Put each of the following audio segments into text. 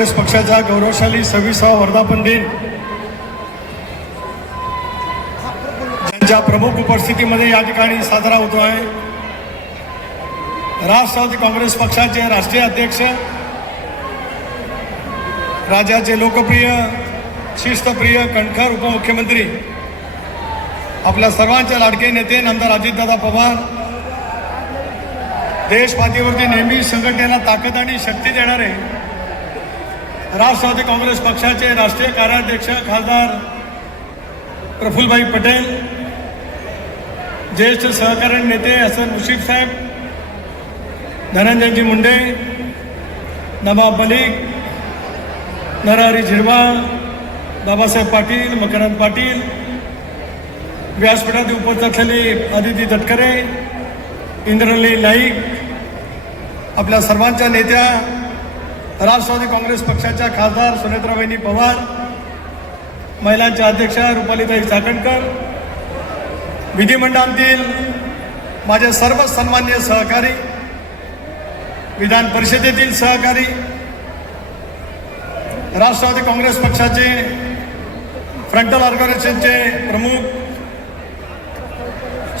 काँग्रेस पक्षाचा गौरवशाली सव्वीसावा वर्धापन दिन. ज्यांच्या प्रमुख उपस्थितीमध्ये या ठिकाणी साजरा होतो आहे राष्ट्रवादी काँग्रेस पक्षाचे राष्ट्रीय अध्यक्ष राज्याचे लोकप्रिय शिस्तप्रिय कणखर उपमुख्यमंत्री आपल्या सर्वांचे लाडके नेते नामदार अजितदादा पवार देशपातीवरती नेहमी संघटनेला ताकद आणि शक्ती देणारे राष्ट्रवादी काँग्रेस पक्षाचे राष्ट्रीय कार्याध्यक्ष खासदार प्रफुल्लभाई पटेल ज्येष्ठ सहकारी नेते हसन मुशीफ साहेब धनंजयजी मुंडे नवाब मलिक नरहरी झिरवाळ बाबासाहेब पाटील मकरंद पाटील व्यासपीठात उपस्थित असलेले अदिती तटकरे इंद्रली नाईक आपल्या सर्वांच्या नेत्या राष्ट्रवादी काँग्रेस पक्षाच्या खासदार सुनेत्राबाईंनी पवार महिलांच्या अध्यक्षा रुपालीताई चाकणकर विधिमंडळातील माझे सर्व सन्मान्य सहकारी विधान परिषदेतील सहकारी राष्ट्रवादी काँग्रेस पक्षाचे फ्रंटल ऑर्गनायझेशनचे प्रमुख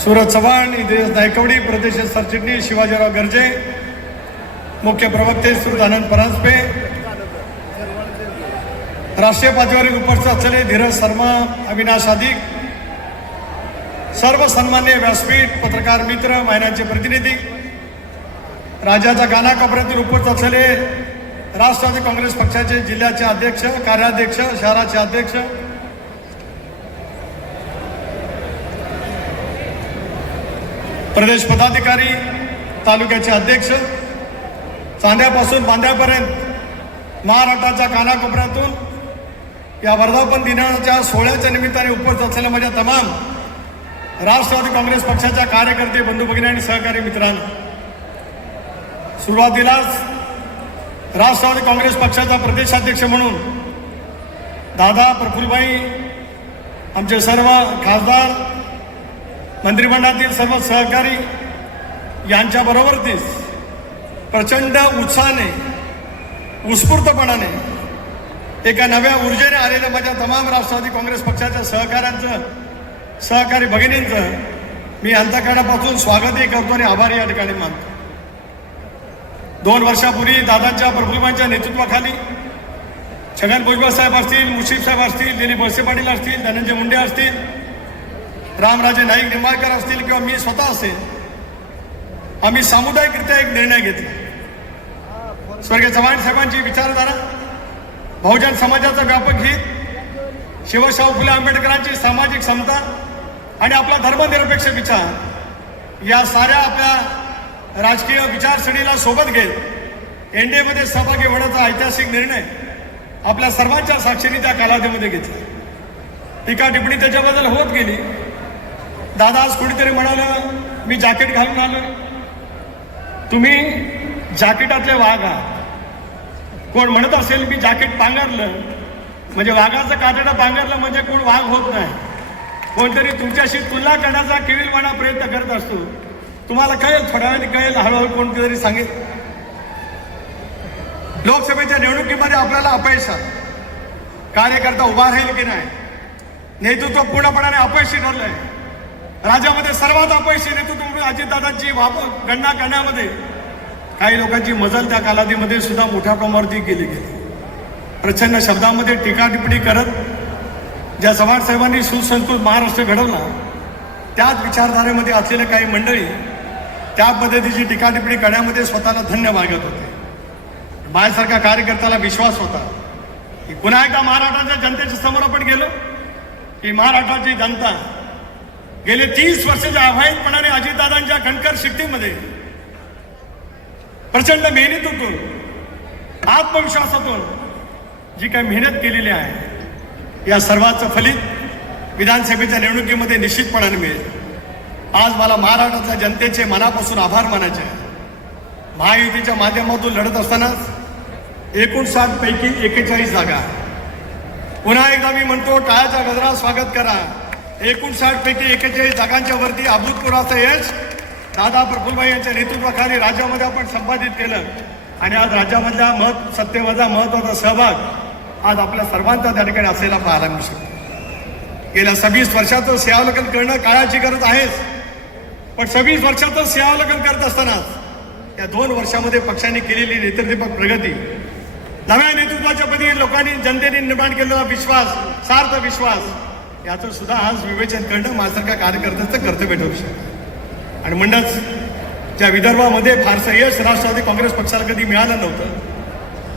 सूरज चव्हाण इद्रिस नायकवडी प्रदेश सरचिटणीस शिवाजीराव गर्जे मुख्य प्रवक्ते श्री आनंद परांजपे राष्ट्रीय पातळीवर उपस्थित असलेले धीरज शर्मा अविनाश अधिक सर्व सन्मान्य व्यासपीठ पत्रकार मित्र महिन्यांचे प्रतिनिधी राज्याच्या कानाकोपऱ्यातील उपस्थित असलेले राष्ट्रवादी काँग्रेस पक्षाचे जिल्ह्याचे अध्यक्ष कार्याध्यक्ष शहराचे अध्यक्ष प्रदेश पदाधिकारी तालुक्याचे अध्यक्ष चांद्यापासून बांद्यापर्यंत महाराष्ट्राच्या कानाकोपऱ्यातून या वर्धापन दिनाच्या सोहळ्याच्या निमित्ताने उपस्थित असलेल्या माझ्या तमाम राष्ट्रवादी काँग्रेस पक्षाच्या कार्यकर्ते बंधू भगिनी आणि सहकारी मित्रांनो सुरुवातीलाच राष्ट्रवादी काँग्रेस पक्षाचा प्रदेशाध्यक्ष म्हणून दादा प्रफुलभाई आमचे सर्व खासदार मंत्रिमंडळातील सर्व सहकारी यांच्याबरोबरतीच प्रचंड उत्साहाने उत्स्फूर्तपणाने एका नव्या ऊर्जेने आलेल्या माझ्या तमाम राष्ट्रवादी काँग्रेस पक्षाच्या सहकाऱ्यांचं सहकारी भगिनींचं मी अंतकरणापासून स्वागतही करतो आणि आभारी या ठिकाणी मानतो. दोन वर्षापूर्वी दादांच्या प्रभुमांच्या नेतृत्वाखाली छगन भुजबळ साहेब असतील मुशीफ साहेब असतील दिलीप वळसे पाटील असतील धनंजय मुंडे असतील रामराजे नाईक निंबाळकर असतील किंवा मी स्वतः असेल आम्ही सामुदायिकरित्या एक निर्णय घेतला. स्वर्गीय चव्हाण साहेबांची विचारधारा बहुजन समाजाचं व्यापक हित शिवशाहू फुले आंबेडकरांची सामाजिक समता आणि आपला धर्मनिरपेक्ष विचार या साऱ्या आपल्या राजकीय विचारसरणीला सोबत घेत एमध्ये सहभागी होण्याचा ऐतिहासिक निर्णय आपल्या सर्वांच्या साक्षीने त्या कालावधीमध्ये घेतला. टीका टिप्पणी त्याच्याबद्दल होत गेली. दादा आज कुणीतरी म्हणालं मी जॅकेट घालून आलो तुम्ही जॅकेटातले वाघ आहात. कोण म्हणत असेल मी जॅकेट पांघरलं म्हणजे वाघाचं कातडं पांघरलं म्हणजे कोण वाघ होत नाही. कोणतरी तुमच्याशी तुलना करण्याचा केविलवाना प्रयत्न करत असतो. तुम्हाला कळेल थोड्या वेळाने कळेल हळूहळू कोणतरी सांगेल. लोकसभेच्या निवडणुकीमध्ये आपल्याला अपयश कार्यकर्ता उभा राहील की नाही? नेतृत्व पूर्णपणाने अपयशी ठरलंय. राज्यामध्ये सर्वात अपयशी नेतृत्व म्हणून अजितदादांची वाप गणना करण्यामध्ये काही लोकांची मजल त्या कालावधीमध्ये सुद्धा मोठ्या प्रमाणावरती केली गेली. प्रचंड शब्दामध्ये टीका टिप्पणी करत ज्या चव्हाण साहेबांनी सुसंस्कृत महाराष्ट्र घडवला त्याच विचारधारेमध्ये असलेल्या काही मंडळी त्या पद्धतीची टीका टिप्पणी करण्यामध्ये स्वतःला धन्य मागत होते. माझ्यासारख्या कार्यकर्त्याला विश्वास होता की पुन्हा एकदा महाराष्ट्राच्या जनतेच्या समोर आपण गेलो की महाराष्ट्राची जनता गेले तीस वर्षाच्या अवैधपणाने अजितदादांच्या कणकर शिट्टीमध्ये. प्रचंड मेहनतीतून आत्मविश्वासातून जी काही मेहनत केलेली आहे या सर्वाचं फलित विधानसभेच्या निवडणुकीमध्ये निश्चितपणाने मिळेल. आज मला महाराष्ट्राच्या जनतेचे मनापासून आभार मानायचे आहे. महायुतीच्या माध्यमातून लढत असतानाच एकोणसाठ पैकी एकेचाळीस जागा. पुन्हा एकदा मी म्हणतो टाळ्याच्या गजरात स्वागत करा. एकोणसाठ पैकी एकेचाळीस जागांच्या वरती अभूतपूर्व असं यश दादा प्रफुलबाई यांच्या नेतृत्वाखाली राज्यामध्ये आपण संपादित केलं. आणि आज राज्यामधला महत् सत्तेमधला महत्त्वाचा सहभाग आज आपल्या सर्वांचा त्या ठिकाणी असायला पाहायला मिळू शकतो. गेल्या सव्वीस वर्षाचं सेवावलोकन करणं काळाची गरज आहेच. पण सव्वीस वर्षाचं सेवावलोकन करत असतानाच या दोन वर्षामध्ये पक्षाने केलेली नेतृत्वपक प्रगती नव्या नेतृत्वाच्या पदी लोकांनी जनतेने निर्माण केलेला विश्वास सार्थ विश्वास याचं सुद्धा आज विवेचन करणं माझ्यासारख्या कार्यकर्त्याचं कर्तव्य ठरू शकतं. आणि म्हणूनच ज्या विदर्भामध्ये फारसं यश राष्ट्रवादी काँग्रेस पक्षाला कधी मिळालं नव्हतं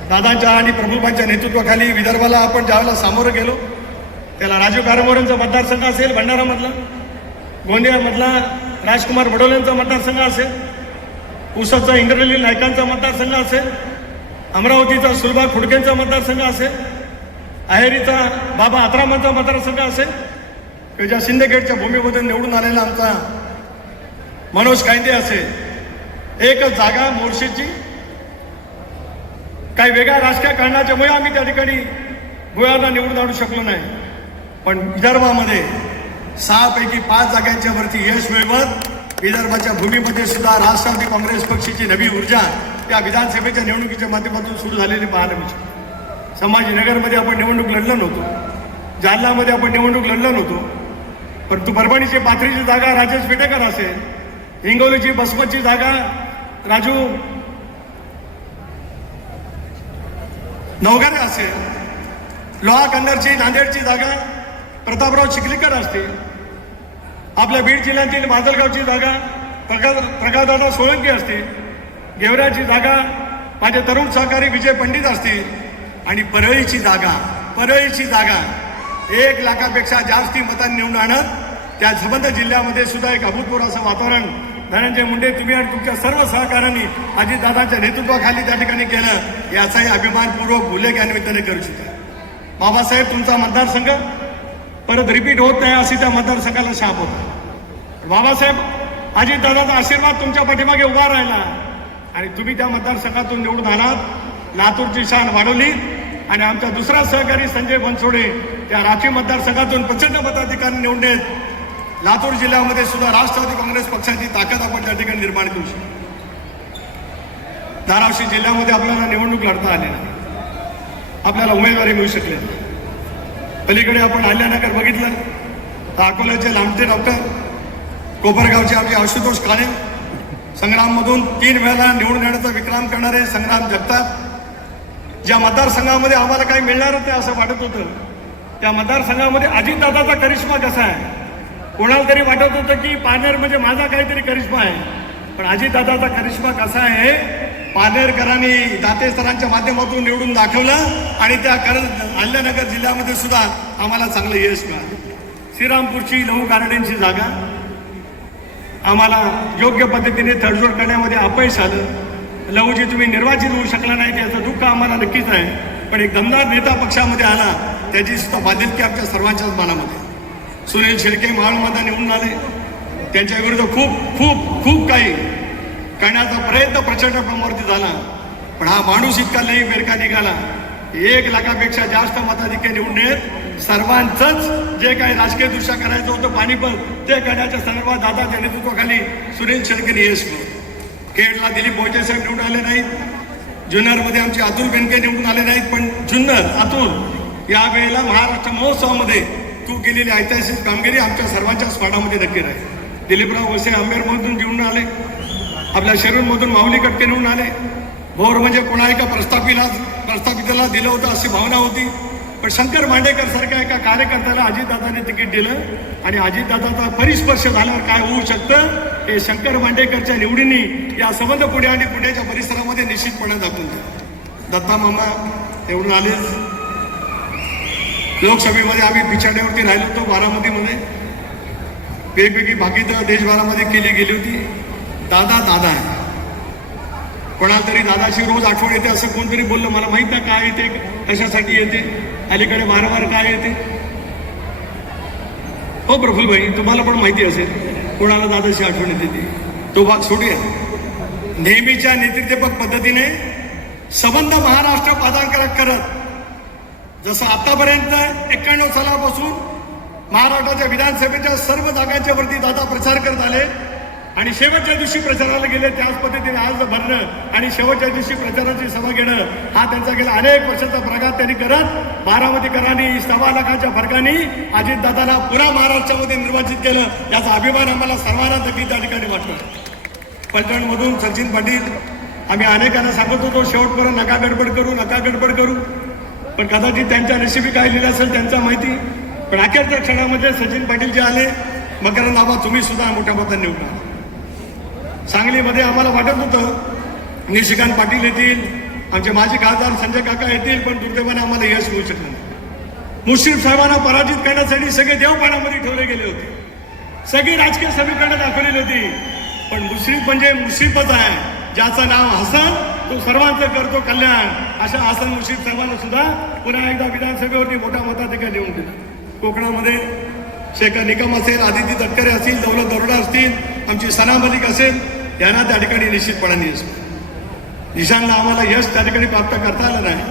दादांच्या आणि प्रमुखांच्या नेतृत्वाखाली विदर्भाला आपण ज्यावेळेला सामोरं गेलो त्याला राजीव कारंबोरेंचा मतदारसंघ असेल भंडारामधला गोंदियामधला राजकुमार बडोलेंचा मतदारसंघ असेल उसाचा इंद्रलील नायकांचा मतदारसंघ असेल अमरावतीचा सुलभा खुडकेंचा मतदारसंघ असेल अहेरीचा बाबा आत्रामांचा मतदारसंघ असेल? किंवा ज्या सिंदगेटच्या भूमीमध्ये निवडून आलेला आमचा मनोज कायदे असेल. एकच जागा मोर्शीची काही वेगळ्या राजकीय कारणाच्यामुळे आम्ही त्या ठिकाणी गोव्याला निवडून आणू शकलो नाही. पण विदर्भामध्ये सहापैकी पाच जागांच्या वरती यश मिळवत विदर्भाच्या भूमीमध्ये सुद्धा राष्ट्रवादी काँग्रेस पक्षाची नवी ऊर्जा त्या विधानसभेच्या निवडणुकीच्या माध्यमातून सुरू झालेली पाहायला मिळते संभाजीनगरमध्ये आपण निवडणूक लढलो नव्हतो. जालनामध्ये आपण निवडणूक लढलो नव्हतो. परंतु परभणीची पाथरीची जागा राजेश पेटेकर असेल हिंगोलीची बसमतची जागा राजू नवघरे असेल लोहा कन्नरची नांदेडची जागा प्रतापराव चिखलीकर असतील आपल्या बीड जिल्ह्यातील माजलगावची जागा प्रका प्रकाशदादा सोळंकी असतील गेवऱ्याची जागा माझे तरुण सहकारी विजय पंडित असतील आणि परळीची जागा परळीची जागा एक लाखापेक्षा जास्ती मतांनी निवडून आणत त्या संबंध जिल्ह्यामध्ये सुद्धा एक अभूतपूर्व असं वातावरण. धनंजय मुंडे तुम्ही आणि तुमच्या सर्व सहकाऱ्यांनी अजितदादांच्या नेतृत्वाखाली त्या ठिकाणी केलं याचाही अभिमानपूर्वक उल्लेख या निमित्ताने करू शकतो. बाबासाहेब तुमचा मतदारसंघ? परत रिपीट होत नाही अशी त्या मतदारसंघाला शाप होता बाबासाहेब अजितदादाचा आशीर्वाद तुमच्या पाठीमागे उभा राहिला. आणि तुम्ही त्या मतदारसंघातून निवडून आलात. लातूरची शान वाढवली आणि आमचा दुसरा सहकारी संजय बनसोडे त्या राखी मतदारसंघातून प्रचंड मताधिकारी निवडून येत लातूर जिल्ह्यामध्ये सुद्धा राष्ट्रवादी काँग्रेस पक्षाची ताकद आपण त्या ठिकाणी निर्माण करू शकतो. धाराशिव जिल्ह्यामध्ये आपल्याला निवडणूक लढता आली नाही. आपल्याला उमेदवारी मिळू शकली पलीकडे आपण अहिल्यानगर बघितलं. तर अकोल्याचे लांबटे डॉक्टर कोपरगावचे आपले आशुतोष काळे. संग्राममधून तीन वेळा निवडून येण्याचा विक्रम करणारे संग्राम जगताप. ज्या मतदारसंघामध्ये आम्हाला काही मिळणार नाही असं वाटत होतं त्या मतदारसंघामध्ये अजितदादाचा करिश्मा कसा आहे? कोणाला तरी वाटत होतं की पानेर म्हणजे माझा काहीतरी करिश्मा आहे. पण अजितदादाचा करिश्मा कसा आहे? पानेरकरांनी दाते सरांच्या माध्यमातून निवडून दाखवलं आणि त्या कर अहिल्यानगर जिल्ह्यामध्ये सुद्धा आम्हाला चांगलं यश मिळालं. श्रीरामपूरची लहू गार्डनची जागा. आम्हाला योग्य पद्धतीने तडजोड करण्यामध्ये अपयश आलं. लहूजी तुम्ही निर्वाचित होऊ शकला नाही याचं दुःख आम्हाला नक्कीच आहे. पण एक दमदार नेता पक्षामध्ये आला त्याची सुद्धा बाधितकी आमच्या सर्वांच्याच मनामध्ये. सुनील शिर्के महाडमध्ये निवडून आले. त्यांच्या विरुद्ध खूप खूप खूप काही करण्याचा प्रयत्न प्रचंड प्रमाणावरती झाला. पण हा माणूस इतका लई बेरका निघाला. एक लाखापेक्षा जास्त मताधिक्य निवडून येत सर्वांचंच जे काही राजकीय दृश्य करायचं होतं पाणीपत ते करण्याच्या संदर्भात दादाच्या नेतृत्वाखाली सुनील शेळकेने यश मिळवलं. खेडला दिलीप मोहिते साहेब निवडून आले नाहीत. जुन्नरमध्ये आमचे अतुल बेनके निवडून आले नाहीत पण जुन्नर अतुल या वेळेला महाराष्ट्र महोत्सवामध्ये तू केलेली ऐतिहासिक कामगिरी आमच्या सर्वांच्या स्मरणामध्ये नक्की राहील. दिलीपराव वसे आंबेरमधून निवडून आले. आपल्या शरीरमधून माऊली कटके निवडून आले. भोर म्हणजे कोणा एका प्रस्थापिला प्रस्थापिताला दिलं होतं अशी भावना होती. पण शंकर मांडेकर सारख्या एका कार्यकर्त्याला अजितदादाने तिकीट दिलं आणि अजितदादाचा परिस्पर्श झाल्यावर काय होऊ शकतं हे शंकर मांडेकरच्या निवडीने या संबंध पुढे आणि पुण्याच्या परिसरामध्ये निश्चितपणे दाखवून दिलं दत्ता मामा निवडून आलेच लोकसभेमध्ये आम्ही पिछाड्यावरती राहिलो होतो बारामतीमध्ये. वेगवेगळी भागीदार देशभरामध्ये केली गेली होती. दादा दादा आहे. कोणाला तरी दादाशी रोज आठवण येते असं कोणतरी बोललं मला माहीत नाही काय येते कशासाठी येते अलीकडे वारंवार काय येते. हो प्रफुलभाई तुम्हाला पण माहिती असेल कोणाला दादाशी आठवण येते ती. तो भाग सोडूया. नेहमीच्या नेतृत्वपक पद्धतीने संबंध महाराष्ट्र पादांकरक करत जसं आतापर्यंत एक्क्याण्णव सालापासून महाराष्ट्राच्या विधानसभेच्या सर्व जागांच्या वरती दादा प्रचार करत आले आणि शेवटच्या दिवशी प्रचाराला गेले त्याच पद्धतीने अर्ज भरणं आणि शेवटच्या दिवशी प्रचाराची सभा घेणं हा त्यांचा गेला अनेक वर्षाचा प्रघात त्यांनी करत बारामतीकरांनी सव्वा लाखाच्या फरकाने अजितदादाला पुन्हा महाराष्ट्रामध्ये निर्वाचित केलं. याचा अभिमान आम्हाला सर्वांना नक्की त्या ठिकाणी वाटतो. पलटणमधून सचिन पाटील आम्ही अनेकांना सांगत होतो शेवटपर्यंत नका गडबड करू नका गडबड करू. पण कदाचित त्यांच्या रेसिपी काय लिहिलं असेल त्यांचा माहिती. पण अखेरच्या क्षणामध्ये सचिन पाटील जे आले मकरांना आबा तुम्ही सुद्धा मोठ्या मतांनी निवडा सांगलीमध्ये आम्हाला वाटत होतं निशिकांत पाटील येतील आमचे माजी खासदार संजय काका येतील पण दुर्दैवाने आम्हाला यश मिळू शकलं नाही. मुश्रीफ साहेबांना पराजित करण्यासाठी सगळे देवपाडामध्ये ठेवले गेले होते. सगळी राजकीय समीकरणं दाखवलेली होती. पण मुश्रीफ म्हणजे मुश्रीफच आहे. ज्याचं नाव हसन तो सर्वांचं करतो कल्याण. अशा हसन मुश्रीफ साहेबांना सुद्धा पुन्हा एकदा विधानसभेवरती मोठा मताधिकार देऊन दिला. कोकणामध्ये शेखर निकम असेल आदिती तटकरे असतील दौलत दरोडा असतील आमची सना मलिक असेल यांना त्या ठिकाणी निश्चितपणाने यश मिळालं. निशानला आम्हाला यश त्या ठिकाणी प्राप्त करता आलं नाही.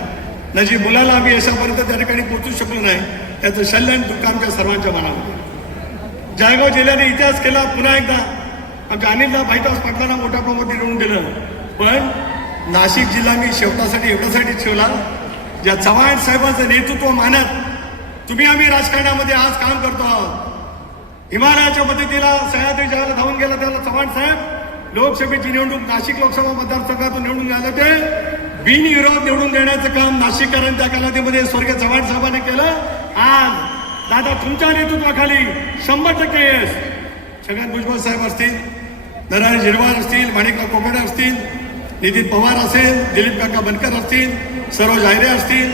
नजीब मुलाला आम्ही यशापर्यंत त्या ठिकाणी पोहोचू शकलो नाही. त्याचं शल्य आणि दुःख आमच्या सर्वांच्या मनामध्ये जळगाव जिल्ह्याने इतिहास केला पुन्हा एकदा आमच्या अनिलदा भाईदास पाटलांना मोठ्या प्रमाणात निवडून दिलं पण नाशिक जिल्हा मी शेवटासाठी एवढ्यासाठी ठेवला ज्या चव्हाण साहेबांचं नेतृत्व मानत तुम्ही आम्ही राजकारणामध्ये आज काम करतो आहोत. हिमालयाच्या मदतीला सह्याद्री ज्यावेळेला धावून गेला त्याला चव्हाण साहेब. लोकसभेची निवडणूक नाशिक लोकसभा मतदारसंघातून निवडून गेले ते. बिनविरोध निवडून देण्याचं काम नाशिककरांच्या कालावधीमध्ये स्वर्गीय चव्हाण साहेबांनी केलं. आज दादा तुमच्या नेतृत्वाखाली शंभर टक्के यश. छगन भुजबळ साहेब असतील नारायण झिरवार असतील माणिकराव कोकडे असतील नितीन पवार असेल दिलीप काका बनकर असतील सरोज आयरे असतील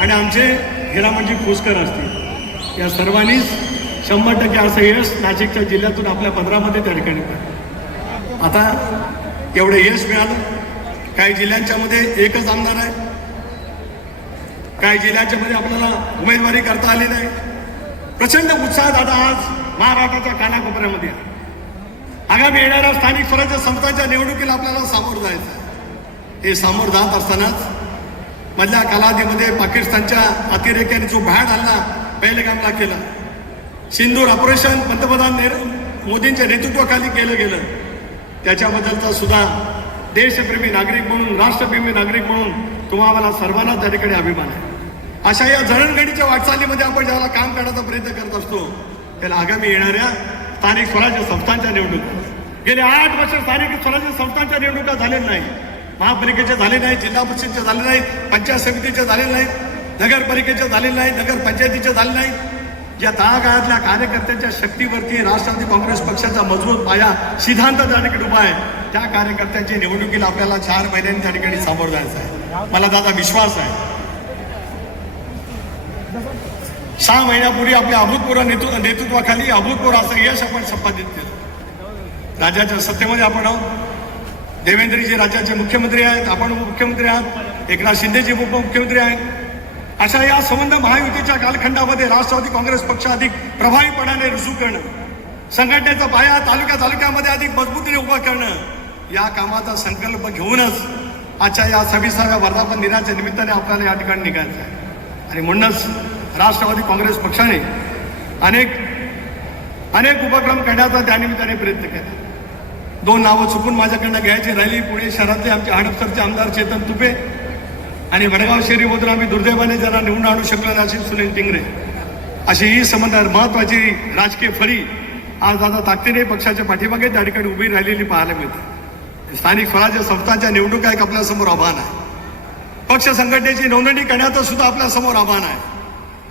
आणि आमचे हिरामणजी फुसकर असतील. या सर्वांनीच शंभर टक्के असं यश नाशिकच्या जिल्ह्यातून आपल्या पंधरामध्ये त्या ठिकाणी आता एवढं यश मिळालं. काही जिल्ह्यांच्या मध्ये एकच आमदार आहे. काही जिल्ह्यांच्या मध्ये आपल्याला उमेदवारी करता आली नाही. प्रचंड उत्साह आता आज महाराष्ट्राच्या कानाकोपऱ्यामध्ये आहे. आगामी येणाऱ्या स्थानिक स्वराज्य संस्थांच्या निवडणुकीला आपल्याला सामोरं जायचं हे सामोरं जात असतानाच मधल्या कालावधीमध्ये पाकिस्तानच्या अतिरेक्याने जो भ्याड हल्ला पहिलगामला केला. सिंदूर ऑपरेशन पंतप्रधान नेर- मोदींच्या नेतृत्वाखाली केलं गेलं. त्याच्याबद्दलचा सुद्धा देशप्रेमी नागरिक म्हणून राष्ट्रप्रेमी नागरिक म्हणून तुम्हाला सर्वांना त्या ठिकाणी अभिमान आहे. अशा या जळणघडीच्या वाटचालीमध्ये आपण ज्याला काम करण्याचा प्रयत्न करत असतो त्याला आगामी येणाऱ्या स्थानिक स्वराज्य संस्थांच्या निवडणुका. गेले आठ वर्ष स्थानिक स्वराज्य संस्थांच्या निवडणुका झालेल्या नाही महापालिकेच्या झाले नाही जिल्हा परिषदच्या झाले नाहीत पंचायत समितीच्या झालेल्या नाहीत नगरपालिकेच्या झालेल्या नाहीत नगरपंचायतीच्या झाले नाहीत. या तळागाळातल्या काळातल्या कार्यकर्त्यांच्या शक्तीवरती राष्ट्रवादी काँग्रेस पक्षाचा मजबूत पाया सिद्धांत त्या ठिकाणी उभा आहे. त्या कार्यकर्त्यांची निवडणुकीला आपल्याला चार महिन्यांनी त्या ठिकाणी सामोरं जायचं आहे. मला दादा विश्वास आहे. सहा महिन्यापूर्वी आपल्या अभूतपूर्व नेतृत्व नेतृत्वाखाली अभूतपूर्व असं यश आपण संपादित केलं. राज्याच्या सत्तेमध्ये आपण आहोत. देवेंद्रजी राज्याचे मुख्यमंत्री आहेत. आपण उपमुख्यमंत्री आहात. एकनाथ शिंदेजी उपमुख्यमंत्री आहेत. अशा या संबंध महायुतीच्या कालखंडामध्ये राष्ट्रवादी काँग्रेस पक्ष अधिक प्रभावीपणाने रुजू करणं संघटनेचा पाया तालुक्या तालुक्यामध्ये अधिक मजबूतीने उभा करणं या कामाचा संकल्प घेऊनच आजच्या या सव्वीसाव्या वर्धापन दिनाच्या निमित्ताने आपल्याला या ठिकाणी निघायचं आहे. आणि म्हणूनच राष्ट्रवादी काँग्रेस पक्षाने अनेक अनेक उपक्रम करण्याचा त्यानिमित्ताने प्रयत्न केला. दोन नावं चुकून माझ्याकडनं घ्यायची राहिली. पुणे शहरातले आमचे हडपसरचे आमदार चेतन तुपे आणि वडगाव शहरीमधून आम्ही दुर्दैवाने जरा निवडून आणू शकलो नाही अशी सुनील टिंगरे. अशी ही संबंधात महत्वाची राजकीय फळी आज आता ताकदीने पक्षाच्या पाठीमागे त्या ठिकाणी उभी राहिलेली पाहायला मिळते. स्थानिक स्वराज्य संस्थांच्या निवडणुका एक आपल्यासमोर आव्हान आहे. पक्ष संघटनेची नोंदणी करण्याचं सुद्धा आपल्यासमोर आव्हान आहे.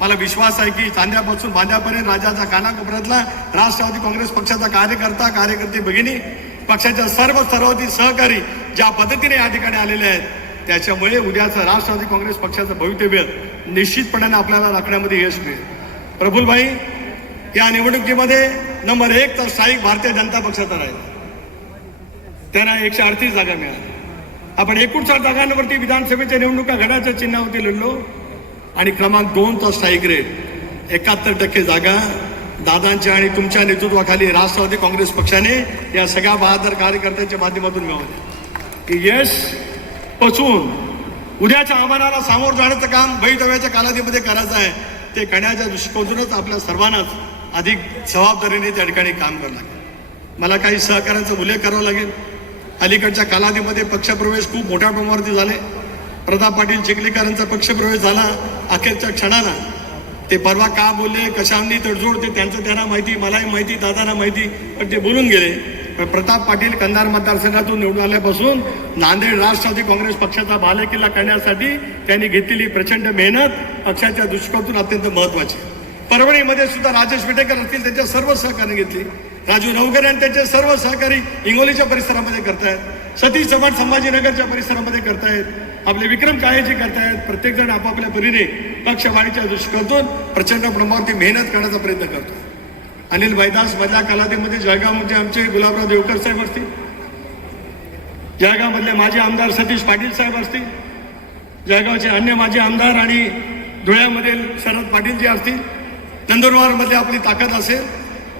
मला विश्वास आहे की चांद्यापासून बांध्यापर्यंत राज्याच्या कानाकोपऱ्यातला राष्ट्रवादी काँग्रेस पक्षाचा कार्यकर्ता कार्यकर्ते भगिनी पक्षाच्या सर्व सर्वती सहकारी ज्या पद्धतीने या ठिकाणी आलेले आहेत त्याच्यामुळे उद्याचं राष्ट्रवादी काँग्रेस पक्षाचं भवितव्य निश्चितपणाने आपल्याला राखण्यामध्ये यश मिळेल. प्रफुलभाई या निवडणुकीमध्ये नंबर एक तर स्थायिक भारतीय जनता पक्षाचा राहील. त्यांना एकशे अडतीस जागा मिळाल्या. आपण एकोणसाठ जागांवरती विधानसभेच्या निवडणुका घड्याच्या चिन्हावरती लढलो आणि क्रमांक दोन तर स्थायिक रेट. एकाहत्तर टक्के जागा. दादांच्या आणि तुमच्या नेतृत्वाखाली राष्ट्रवादी काँग्रेस पक्षाने या सगळ्या बहादर कार्यकर्त्यांच्या माध्यमातून मिळवल्या. की यश पचून उद्याच्या आव्हानाला सामोर जाण्याचं काम भवितव्याच्या कालावधीमध्ये करायचं आहे. ते करण्याच्या दृष्टिकोनातूनच आपल्या सर्वांनाच अधिक जबाबदारीने त्या ठिकाणी काम करावं लागेल. मला काही सहकार्यांचा उल्लेख करावा लागेल. अलीकडच्या कालावधीमध्ये पक्षप्रवेश खूप मोठ्या प्रमाणावरती झाले. प्रताप पाटील चिखलीकरांचा पक्षप्रवेश झाला. अखेरच्या क्षणाला ते परवा का बोलले कशांनी तडजोड ते त्यांचं त्यांना माहिती मलाही माहिती दादांना माहिती पण ते बोलून गेले. प्रताप पाटील कंधार मतदारसंघातून निवडून आल्यापासून नांदेड राष्ट्रवादी काँग्रेस पक्षाचा बालेकिल्ला करण्यासाठी त्यांनी घेतलेली प्रचंड मेहनत पक्षाच्या दृष्टिकोनातून अत्यंत महत्वाची परभणीमध्ये सुद्धा राजेश विटेकर असतील त्यांच्या सर्व सहकार्य घेतली. राजू नवकर आणि त्यांचे सर्व सहकारी हिंगोलीच्या परिसरामध्ये करतायत. सतीश चव्हाण संभाजीनगरच्या परिसरामध्ये करतायत. आपले विक्रम काळेजी करतायत. प्रत्येकजण आपापल्या परीने पक्षवाढीच्या दृष्टिकोनातून प्रचंड प्रमाणावरती मेहनत करण्याचा प्रयत्न करतो अनिल भैदास मधल्या कालावधीमध्ये जळगावमध्ये आमचे गुलाबराव देवकर साहेब असतील. जळगावमधले माजी आमदार सतीश पाटील साहेब असतील. जळगावचे अन्य माजी आमदार आणि धुळ्यामधील शरद पाटील जे असतील नंदुरबारमध्ये आपली ताकद असेल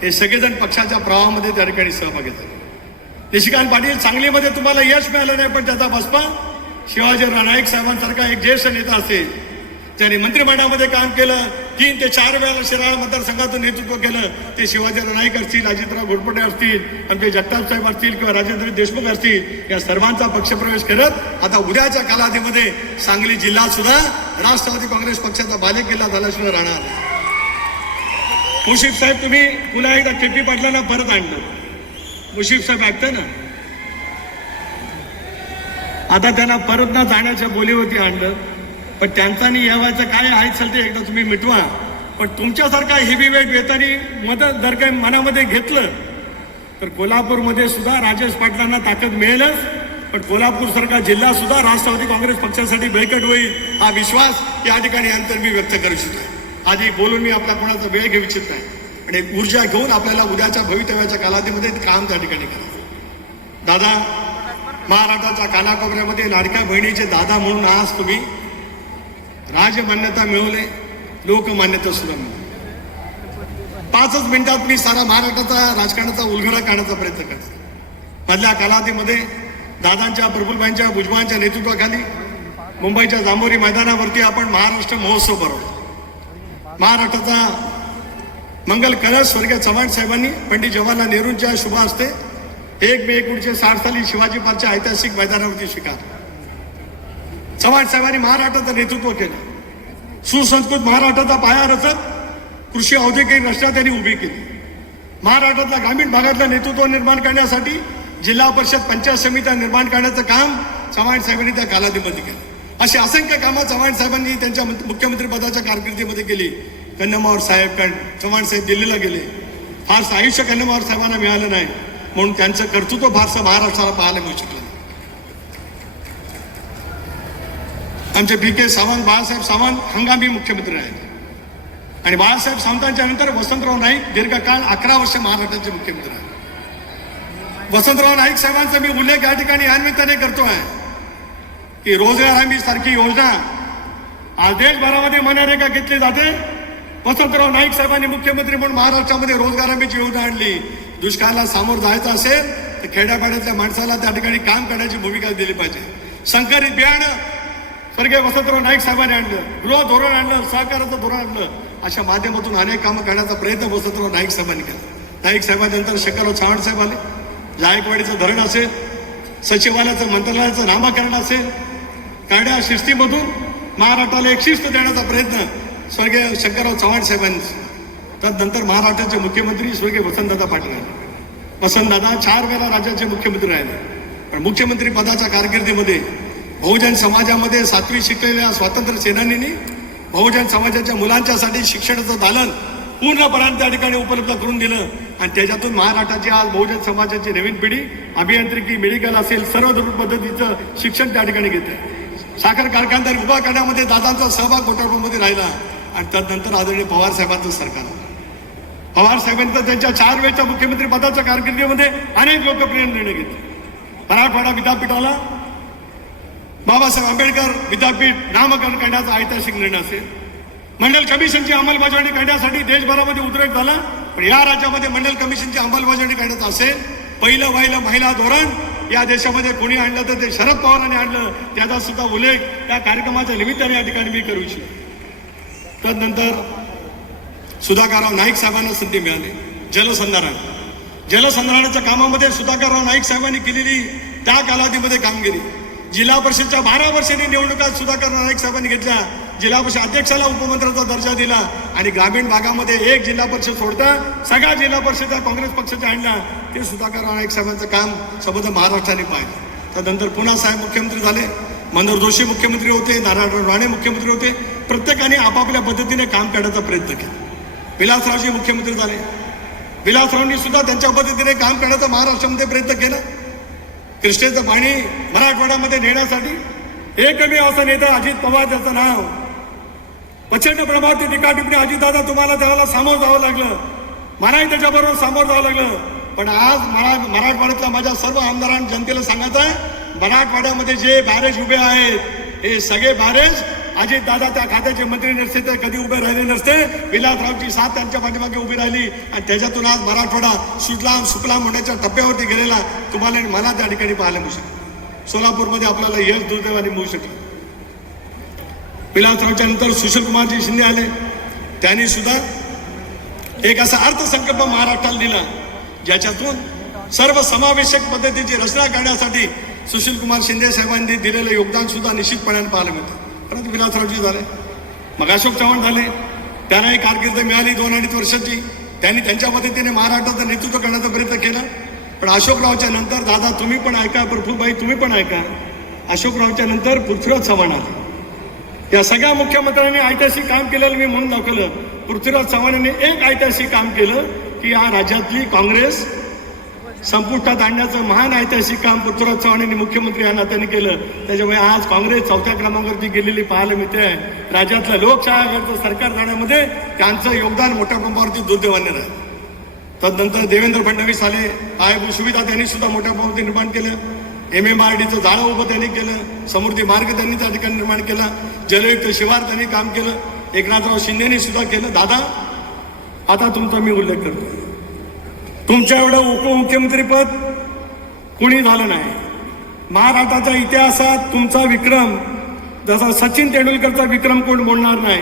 हे सगळेजण पक्षाच्या प्रवाहामध्ये त्या ठिकाणी सहभागी झाले. निशिकांत पाटील सांगलीमध्ये तुम्हाला यश मिळालं नाही पण त्याचा बसपा शिवाजीराव नाईक साहेबांसारखा एक ज्येष्ठ नेता असेल. ज्यांनी मंत्रिमंडळामध्ये काम केलं तीन ते चार वेळा शिराळा मतदारसंघातून नेतृत्व केलं. ते शिवाजीराव नाईक असतील अजितराव घोडपटे असतील आमचे जगताप साहेब असतील किंवा राजेंद्र देशमुख असतील या सर्वांचा पक्षप्रवेश करत आता उद्याच्या कालावधीमध्ये सांगली जिल्हा सुद्धा राष्ट्रवादी काँग्रेस पक्षाचा बालेकिल्ला झाल्याशिवाय राहणार मुशीफ साहेब तुम्ही पुन्हा एकदा केपी पाटलांना परत आणलं. मुशीफ साहेब ऐकता ना? आता त्यांना परत ना जाण्याच्या बोलीवरती आणलं. पण त्यांचा आणि यावायचं काय आहे असेल ते एकदा तुम्ही मिटवा. पण तुमच्यासारखा हेवी वेट वेतनी मदत जर काही मनामध्ये घेतलं तर कोल्हापूरमध्ये सुद्धा राजेश पाटलांना ताकद मिळेलच. पण कोल्हापूर सारखा जिल्हा सुद्धा राष्ट्रवादी काँग्रेस पक्षासाठी बळकट होईल हा विश्वास या ठिकाणी अंतर मी व्यक्त करू इच्छितो. आधी बोलून मी आपला कोणाचा वेळ घेऊ इच्छित नाही. आणि एक ऊर्जा घेऊन आपल्याला उद्याच्या भवितव्याच्या कालावधीमध्ये काम त्या ठिकाणी करायचं दादा महाराष्ट्राच्या कानाकोपऱ्यामध्ये लाडक्या बहिणीचे दादा म्हणून आज तुम्ही राजमान्यता मिळवले लोकमान्यता सुद्धा मिळवली पाचच मिनिटात मी सारा महाराष्ट्राचा राजकारणाचा उलगडा काढण्याचा प्रयत्न करतो. मधल्या कालावधीमध्ये दादांच्या प्रफुलबाईंच्या भुजबळांच्या नेतृत्वाखाली मुंबईच्या जांभोरी मैदानावरती आपण महाराष्ट्र महोत्सव भरवतो. महाराष्ट्राचा मंगल कलश स्वर्गीय चव्हाण साहेबांनी पंडित जवाहरलाल नेहरूंच्या शुभ हस्ते एक मे एकोणीशे साठ साली शिवाजी पार्कच्या ऐतिहासिक मैदानावरती स्वीकार चव्हाण साहेबांनी महाराष्ट्राचं नेतृत्व केलं. सुसंस्कृत महाराष्ट्राचा पाया रचत कृषी औद्योगिक रचना त्यांनी उभी केली. महाराष्ट्रातल्या ग्रामीण भागातलं नेतृत्व निर्माण करण्यासाठी जिल्हा परिषद पंचायत समित्या निर्माण करण्याचं काम चव्हाण साहेबांनी त्या कालावधीमध्ये केलं. अशी असंख्य कामं चव्हाण साहेबांनी त्यांच्या मुख्यमंत्रीपदाच्या कारकिर्दीमध्ये केली. कन्नमावर साहेब कण चव्हाण साहेब दिल्लीला गेले. फारसं आयुष्य कन्नमावर साहेबांना मिळालं नाही. म्हणून त्यांचं कर्तृत्व फारसं महाराष्ट्राला पाहायला मिळू शकलं आमचे बी के सावंत बाळासाहेब सावंत हंगामी मुख्यमंत्री आहेत. आणि बाळासाहेब सावंतांच्या नंतर वसंतराव नाईक दीर्घकाळ अकरा वर्ष महाराष्ट्राचे मुख्यमंत्री आहेत. वसंतराव नाईक साहेबांचा मी उल्लेख या ठिकाणी या निमित्ताने आहे की रोजगार हमी सारखी योजना आज देशभरामध्ये मनरेगा घेतली जाते. वसंतराव नाईक साहेबांनी मुख्यमंत्री म्हणून महाराष्ट्रामध्ये रोजगार हमीची योजना आणली. दुष्काळाला सामोर जायचं असेल तर खेड्यापाड्यातल्या माणसाला त्या ठिकाणी काम करण्याची भूमिका दिली पाहिजे. संकरित बियाणं स्वर्गीय वसंतराव नाईक साहेबांनी आणलं गृह धोरण आणलं सहकाराचं धोरण आणलं. अशा माध्यमातून अनेक कामं करण्याचा प्रयत्न वसंतराव नाईक साहेबांनी केला. नाईक साहेबांनंतर शंकरराव चव्हाण साहेब आले. जायकवाडीचं धरण असेल सचिवालयाचं मंत्रालयाचं नामकरण असेल काड्या शिस्तीमधून महाराष्ट्राला एक शिस्त देण्याचा प्रयत्न स्वर्गीय शंकरराव चव्हाण साहेबांनी त्यानंतर महाराष्ट्राचे मुख्यमंत्री स्वर्गीय वसंतदादा पाटील आले. वसंतदादा चार वेळा राज्याचे मुख्यमंत्री राहिले. पण मुख्यमंत्री पदाच्या कारकिर्दीमध्ये बहुजन समाजामध्ये सातवी शिकलेल्या स्वातंत्र्य सेनानींनी बहुजन समाजाच्या मुलांच्यासाठी शिक्षणाचं दालन पूर्णपणाने त्या ठिकाणी उपलब्ध करून दिलं. आणि त्याच्यातून महाराष्ट्राची आज बहुजन समाजाची नवीन पिढी अभियांत्रिकी मेडिकल असेल सर्व पद्धतीचं शिक्षण त्या ठिकाणी घेते साखर कारखानदारी उभा करण्यामध्ये दादांचा सहभाग मोठ्या राहिला. आणि त्यानंतर आदरणीय पवार साहेबांचं सरकार. पवार साहेबांनी तर त्यांच्या चार वेळच्या मुख्यमंत्री पदाच्या कारकिर्दीमध्ये अनेक लोकप्रिय निर्णय घेतले. मराठवाडा विद्यापीठाला बाबासाहेब आंबेडकर विद्यापीठ नामकरण करण्याचा ऐतिहासिक निर्णय असेल. मंडल कमिशनची अंमलबजावणी करण्यासाठी देशभरामध्ये उद्रेक झाला पण या राज्यामध्ये मंडल कमिशनची अंमलबजावणी करण्यात असेल. पहिलं वहिलं महिला धोरण. या देशामध्ये कोणी आणलं तर ते शरद पवारांनी आणलं त्याचा सुद्धा उल्लेख त्या कार्यक्रमाच्या निमित्ताने या ठिकाणी मी करू इच्छितो. त्यानंतर सुधाकरराव नाईक साहेबांना संधी मिळाली. जलसंधारण. जलसंधारणाच्या कामामध्ये सुधाकरराव नाईक साहेबांनी केलेली त्या कालावधीमध्ये कामगिरी. जिल्हा परिषदच्या बारा वर्षांनी निवडणुका सुधाकर नाईक साहेबांनी घेतल्या जिल्हा परिषद अध्यक्षाला उपमंत्र्याचा दर्जा दिला आणि ग्रामीण भागामध्ये एक जिल्हा परिषद सोडता सगळ्या जिल्हा परिषदच्या काँग्रेस पक्षाच्या आणल्या ते सुधाकर नाईक साहेबांचं काम सबंध महाराष्ट्राने पाहिलं. त्यानंतर पुन्हा साहेब मुख्यमंत्री झाले. मनोहर जोशी मुख्यमंत्री होते नारायण राणे मुख्यमंत्री होते. प्रत्येकाने आपापल्या पद्धतीने काम करण्याचा प्रयत्न केला. विलासरावजी मुख्यमंत्री झाले. विलासरावनी सुद्धा त्यांच्या पद्धतीने काम करण्याचा महाराष्ट्रामध्ये प्रयत्न केला. कृष्णेचं पाणी मराठवाड्यामध्ये नेण्यासाठी एकमेव असं नेता अजित पवार त्याचं नाव. प्रचंड प्रमाणात टीका टिप्पणी. अजितदादा तुम्हाला त्याला सामोरं जावं लागलं. मलाही त्याच्याबरोबर सामोरं जावं लागलं. पण आज मरा मराठवाड्यातल्या माझ्या सर्व आमदारांनी जनतेला सांगायचं आहे मराठवाड्यामध्ये जे बॅरेज उभे आहेत हे सगळे बॅरेज अजित दादा त्या खात्याचे मंत्री नसते तर कधी उभे राहिले नसते. विलासरावची साथ त्यांच्या पाठीमागे उभी राहिली आणि त्याच्यातून आज मराठवाडा सुजलाम सुफलाम होण्याच्या टप्प्यावरती गेलेला तुम्हाला आणि मला त्या ठिकाणी पाहायला मिळू शकतो. सोलापूरमध्ये आपल्याला यश दुर्दैवाने मिळू शकलं. विलासरावच्या नंतर सुशील कुमारजी शिंदे आले. त्यांनी सुद्धा एक असा अर्थसंकल्प महाराष्ट्राला दिला ज्याच्यातून सर्व समावेशक पद्धतीची रचना करण्यासाठी सुशील कुमार शिंदे साहेबांनी दिलेलं योगदान सुद्धा निश्चितपणे पाहायला मिळतं. परत विलासरावजी झाले. मग अशोक चव्हाण झाले. त्यांनाही कारकीर्द मिळाली दोन अडीच वर्षाची. त्यांनी त्यांच्या पद्धतीने महाराष्ट्राचं नेतृत्व करण्याचा प्रयत्न केला. पण अशोकरावच्या नंतर दादा तुम्ही पण ऐका प्रफुलबाई तुम्ही पण ऐका. अशोकरावच्या नंतर पृथ्वीराज चव्हाण आले. या सगळ्या मुख्यमंत्र्यांनी ऐतिहासिक काम केलेलं मी म्हणून दाखवलं. पृथ्वीराज चव्हाण यांनी एक ऐतिहासिक काम केलं की या राज्यातली काँग्रेस संपुष्टात आणण्याचं महान ऐतिहासिक काम पृथ्वीराज चव्हाण यांनी मुख्यमंत्री या नात्याने केलं. त्याच्यामुळे आज काँग्रेस चौथ्या क्रमांकावरती गेलेली पाहायला मिळते. आहे राज्यातलं लोकशाहीचं सरकार जाण्यामध्ये त्यांचं योगदान मोठ्या प्रमाणावरती दुर्दैवाने राहिलं. तदनंतर देवेंद्र फडणवीस आले. पायाभूत सुविधा त्यांनी सुद्धा मोठ्या प्रमाणात निर्माण केलं. एम एम आर डीचं जाळं उभं त्यांनी केलं. समृद्धी मार्ग त्यांनी त्या ठिकाणी निर्माण केला. जलयुक्त शिवार त्यांनी काम केलं. एकनाथराव शिंदेनी सुद्धा केलं. दादा आता तुमचा मी उल्लेख करतो. तुमच्या एवढं उपमुख्यमंत्रीपद कुणी झालं नाही. महाराष्ट्राच्या इतिहासात तुमचा विक्रम जसा सचिन तेंडुलकरचा विक्रम कोण मोडणार नाही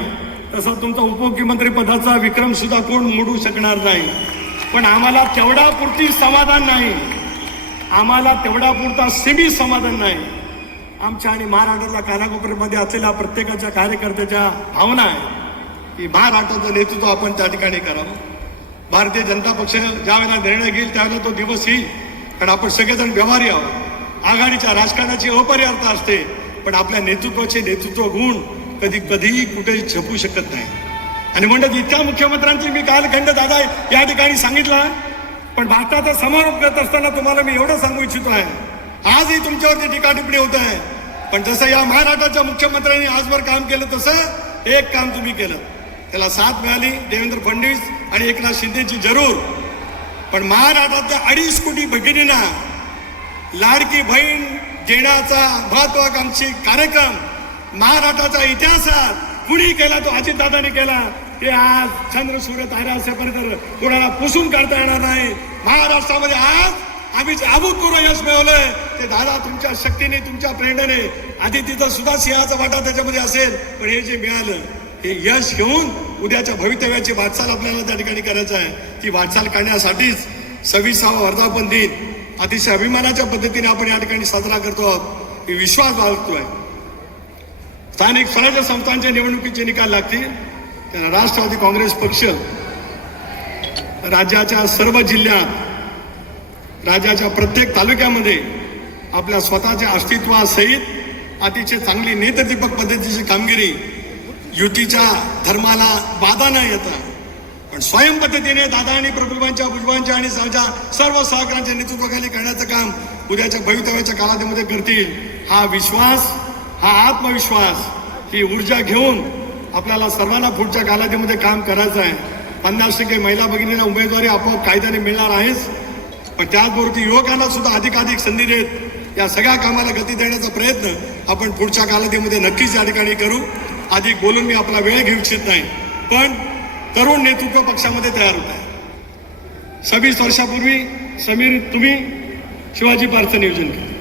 तसा तुमचा उपमुख्यमंत्रीपदाचा विक्रम सुद्धा कोण मोडू शकणार नाही. पण आम्हाला तेवढा पुरती समाधान नाही. आम्हाला तेवढा पुरता समाधान नाही. आमच्या आणि महाराष्ट्राच्या कानाकोपऱ्यामध्ये असलेल्या प्रत्येकाच्या कार्यकर्त्याच्या भावना आहे. की महाराष्ट्राचं नेतृत्व आपण त्या ठिकाणी करावं. भारतीय जनता पक्ष ज्यावेळेला निर्णय घेईल त्यावेळेला तो दिवस येईल. कारण आपण सगळेजण व्यवहारी आहोत. आघाडीच्या राजकारणाची अपरिहार्थ असते. पण आपल्या नेतृत्वाचे नेतृत्व गुण कधी कधीही कुठेही छपू शकत नाही. आणि म्हणत इतक्या मुख्यमंत्र्यांची मी कालखंड दादा या ठिकाणी सांगितला. पण भारताचा समारोप करत असताना तुम्हाला मी एवढं सांगू इच्छितो आहे. आजही तुमच्यावरती टीका टिप्पणी होत आहे. पण जसं या महाराष्ट्राच्या मुख्यमंत्र्यांनी आजवर काम केलं तसं एक काम तुम्ही केलं. त्याला साथ मिळाली देवेंद्र फडणवीस आणि एकनाथ शिंदेची जरूर. पण महाराष्ट्रातल्या अडीच कोटी भगिनींना लाडकी बहीण देण्याचा महत्वाकांक्षी कार्यक्रम महाराष्ट्राच्या इतिहासात कुणी केला तो अजितदादांनी केला ते आज चंद्र सूर्य तारा असेपर्यंत कोणाला पुसून काढता येणार नाही. महाराष्ट्रामध्ये आज आम्ही जे अभूतपूर्व यश मिळवलंय ते दादा तुमच्या शक्तीने तुमच्या प्रेरणेने आधी तिथं सुद्धा सिंहाचा वाटा त्याच्यामध्ये असेल पण हे जे मिळालं हे यश घेऊन उद्याच्या भवितव्याची वाटचाल आपल्याला त्या ठिकाणी करायचं आहे. ती वाटचाल करण्यासाठीच सव्वीसावा वर्धापन दिन अतिशय अभिमानाच्या पद्धतीने आपण या ठिकाणी साजरा करतो आहोत. ही विश्वास बाळगतोय. स्थानिक स्वराज्य संस्थांच्या निवडणुकीचे निकाल लागतील. त्यांना राष्ट्रवादी काँग्रेस पक्ष राज्याच्या सर्व जिल्ह्यात राज्याच्या प्रत्येक तालुक्यामध्ये आपल्या स्वतःच्या अस्तित्वासहित अतिशय चांगली नेतदीपक पद्धतीची कामगिरी युतीच्या धर्माला बाधा न येता पण स्वयं पद्धतीने दादा आणि प्रभुबांच्या भुजबांच्या आणि सहजा सर्व सहकारांच्या नेतृत्वाखाली करण्याचं काम उद्याच्या भवितव्याच्या कालावधीमध्ये करतील. हा विश्वास हा आत्मविश्वास ही ऊर्जा घेऊन आपल्याला सर्वांना पुढच्या कालावधीमध्ये काम करायचं आहे. पन्नास टक्के महिला भगिनींना उमेदवारी आपोआप कायद्याने मिळणार आहेच पण त्याचबरोबर युवकांना सुद्धा अधिकाधिक संधी देत या सगळ्या कामाला गती देण्याचा प्रयत्न आपण पुढच्या कालावधीमध्ये नक्कीच या ठिकाणी करू. आधी बोलून मी आपला वेळ घेऊ इच्छित नाही. पण तरुण नेतृत्व पक्षामध्ये तयार होत आहे. सव्वीस वर्षापूर्वी समीर तुम्ही शिवाजी पार्कचं नियोजन केलं.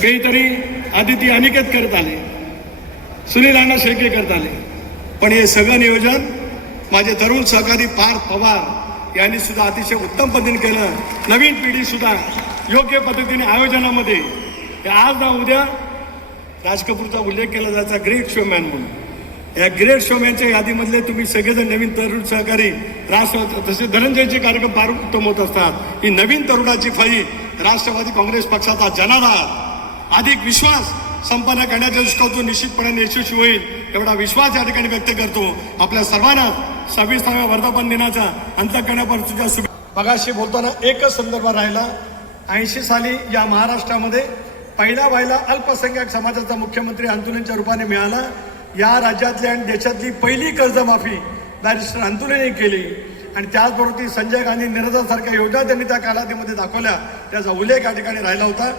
काहीतरी आदिती अनिकेत करत आले. सुनील अण्णा शेळके करत आले. पण हे सगळं नियोजन माझे तरुण सहकारी पार्थ पवार यांनी सुद्धा अतिशय उत्तम पद्धतीने केलं. नवीन पिढी सुद्धा योग्य पद्धतीने आयोजनामध्ये. आज ना उद्या राज कपूरचा उल्लेख केला जायचा ग्रेट शोमॅन म्हणून. या ग्रेट शोमॅनच्या यादीमधले तुम्ही सगळेजण नवीन तरुण सहकारी राष्ट्रवादी तसे धनंजयचे कार्यक्रम फार उत्तम होत असतात. ही नवीन तरुणाची फळी राष्ट्रवादी काँग्रेस पक्षाचा जनाधार अधिक विश्वास संपन्न करण्याच्या दृष्टीतून निश्चितपणे यशस्वी होईल एवढा विश्वास या ठिकाणी व्यक्त करतो. आपल्या सर्वांना सव्वीसाव्या वर्धापन दिनाचा अंतकरणापासूनच्या शुभेच्छा. मगाशी बोलताना एकच संदर्भ राहिला. ऐंशी साली या महाराष्ट्रामध्ये पहिला व्हायला अल्पसंख्याक समाजाचा मुख्यमंत्री आंदोलनच्या रूपाने मिळाला. या राज्यातली आणि देशातली पहिली कर्जमाफी बॅरिस्टर आंदोलने केली. आणि त्याचबरोबर ती संजय गांधी निरजासारख्या योजना त्यांनी त्या कालावधीमध्ये दाखवल्या. त्याचा उल्लेख या ठिकाणी राहिला होता.